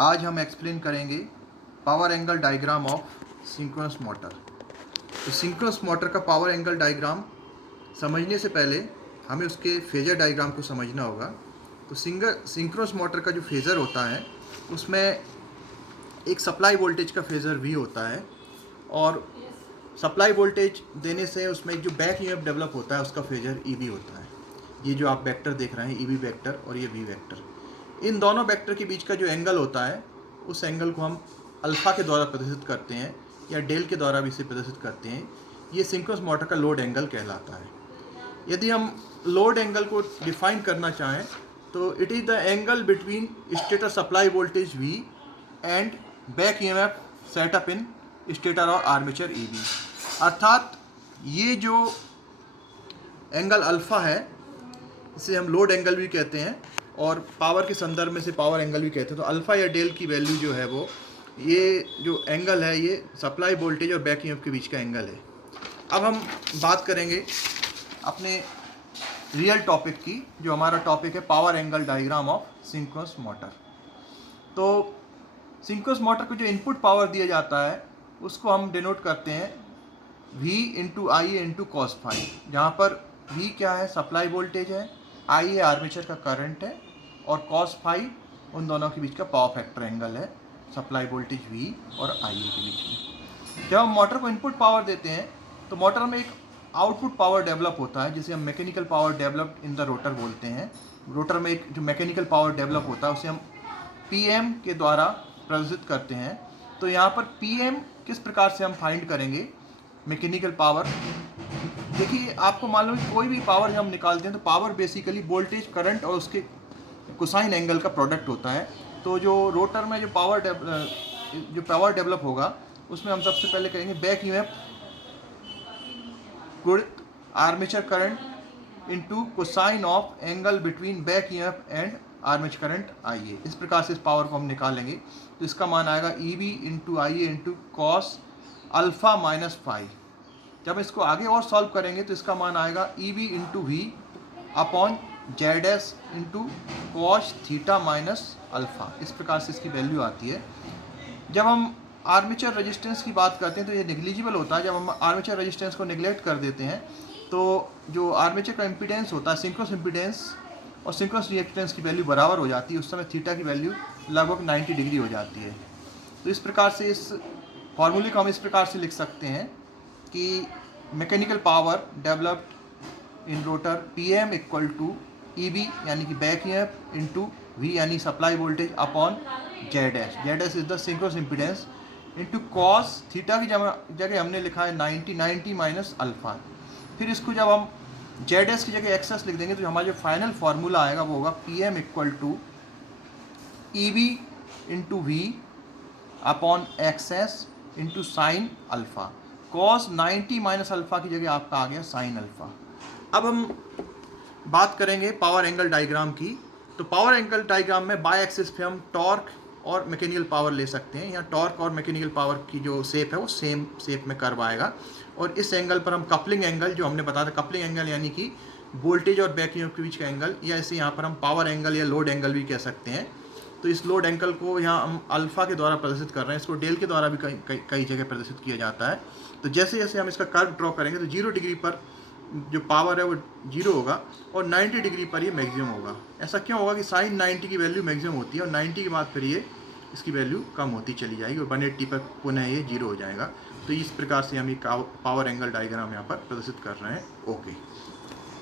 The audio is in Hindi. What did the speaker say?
आज हम एक्सप्लेन करेंगे power angle diagram of synchronous motor. तो सिंक्रोनस मोटर का पावर एंगल डायग्राम समझने से पहले हमें उसके फेजर डायग्राम को समझना होगा। तो सिंक्रोनस मोटर का जो फेजर होता है उसमें एक सप्लाई वोल्टेज का फेजर वी होता है, और सप्लाई वोल्टेज देने से उसमें जो बैक ईएमएफ डेवलप होता है उसका फेजर ईवी होता है। ये जो आप वेक्टर देख रहे हैं, ईवी वेक्टर और ये वी वेक्टर, इन दोनों वेक्टर के बीच का जो एंगल होता है उस एंगल को हम अल्फ़ा के द्वारा प्रदर्शित करते हैं या डेल के द्वारा भी इसे प्रदर्शित करते हैं। ये सिंक्रोनस मोटर का लोड एंगल कहलाता है। यदि हम लोड एंगल को डिफाइन करना चाहें तो it is the angle between stator supply voltage V and back EMF setup in stator और आर्मेचर ईवी। अर्थात ये जो एंगल अल्फ़ा है इसे हम लोड एंगल भी कहते हैं और पावर के संदर्भ में से पावर एंगल भी कहते हैं। तो अल्फ़ा या डेल की वैल्यू जो है वो ये जो एंगल है ये सप्लाई वोल्टेज और बैक ईएमएफ के बीच का एंगल है। अब हम बात करेंगे अपने रियल टॉपिक की, जो हमारा टॉपिक है power angle diagram of synchronous motor. तो सिंक्रोनस मोटर को जो इनपुट पावर दिया जाता है उसको हम डिनोट करते हैं V इंटू आई इंटू कॉस फाई, जहाँ पर V क्या है, सप्लाई वोल्टेज है, I है आर्मेचर का करंट है, और कॉस फाई उन दोनों के बीच का पावर फैक्टर एंगल है, सप्लाई वोल्टेज V और I के बीच में। जब हम मोटर को इनपुट पावर देते हैं तो मोटर में एक आउटपुट पावर डेवलप होता है जिसे हम mechanical power developed in the rotor बोलते हैं। रोटर में एक जो मैकेनिकल पावर डेवलप होता है उसे हम PM के द्वारा प्रदर्शित करते हैं। तो यहाँ पर PM किस प्रकार से हम फाइंड करेंगे मैकेनिकल पावर। देखिए, आपको मालूम है कोई भी पावर जब हम निकालते हैं तो पावर बेसिकली वोल्टेज, करंट और उसके कोसाइन एंगल का प्रोडक्ट होता है। तो जो रोटर में जो पावर डेवलप होगा उसमें हम सबसे पहले कहेंगे बैक ईएमएफ गुणित armature current into cosine of angle between back EMF and armature current आईए। इस प्रकार से इस पावर को हम निकालेंगे। तो इसका मान आएगा EV into IA into cos alpha minus phi. जब इसको आगे और सॉल्व करेंगे तो इसका मान आएगा EV into V upon Z S into cos theta minus alpha. इस प्रकार से इसकी वैल्यू आती है। जब हम आर्मेचर रेजिस्टेंस की बात करते हैं तो ये नेग्लिजिबल होता है। जब हम आर्मेचर रेजिस्टेंस को नेग्लेक्ट कर देते हैं तो जो आर्मेचर का इम्पीडेंस होता है, सिंक्रोनस इम्पीडेंस और सिंक्रोनस रिएक्टेंस की वैल्यू बराबर हो जाती है। उस समय थीटा की वैल्यू लगभग 90 डिग्री हो जाती है। तो इस प्रकार से इस फॉर्मूले को हम इस प्रकार से लिख सकते हैं कि mechanical power developed in rotor PM equal to EB यानी कि बैक ईएमएफ इंटू V यानी supply voltage upon Z S is the synchronous impedance into cos theta की जगह हमने लिखा है 90 माइनस अल्फ़ा। फिर इसको जब हम जेड एस की जगह एक्सेस लिख देंगे तो हमारा जो फाइनल फार्मूला आएगा वो होगा PM equal to EB into V upon XS into sine alpha. Cos 90 minus alpha की जगह आपका आ गया साइन अल्फ़ा। अब हम बात करेंगे पावर एंगल डायग्राम की। तो पावर एंगल डायग्राम में बाय एक्सिस पे हम टॉर्क और मैकेनिकल पावर ले सकते हैं। यहाँ टॉर्क और मैकेनिकल पावर की जो शेप है वो सेम शेप में कर्व आएगा, और इस एंगल पर हम कपलिंग एंगल, जो हमने बताया था कपलिंग एंगल यानी कि वोल्टेज और बैक ईएमएफ के बीच का एंगल, या इसे यहाँ पर हम पावर एंगल या लोड एंगल भी कह सकते हैं। तो इस लोड एंगल को यहाँ हम अल्फ़ा के द्वारा प्रदर्शित कर रहे हैं। इसको डेल के द्वारा भी कई जगह प्रदर्शित किया जाता है। तो जैसे जैसे हम इसका कर्व ड्रॉ करेंगे तो 0 डिग्री पर जो पावर है वो 0 होगा और 90 डिग्री पर ये मैक्सिमम होगा। ऐसा क्यों होगा कि साइन 90 की वैल्यू मैक्सिमम होती है और 90 के बाद फिर ये इसकी वैल्यू कम होती चली जाएगी और 180 पर पुनः ये 0 हो जाएगा। तो इस प्रकार से हम ये पावर एंगल डायग्राम यहाँ पर प्रदर्शित कर रहे हैं। ओके।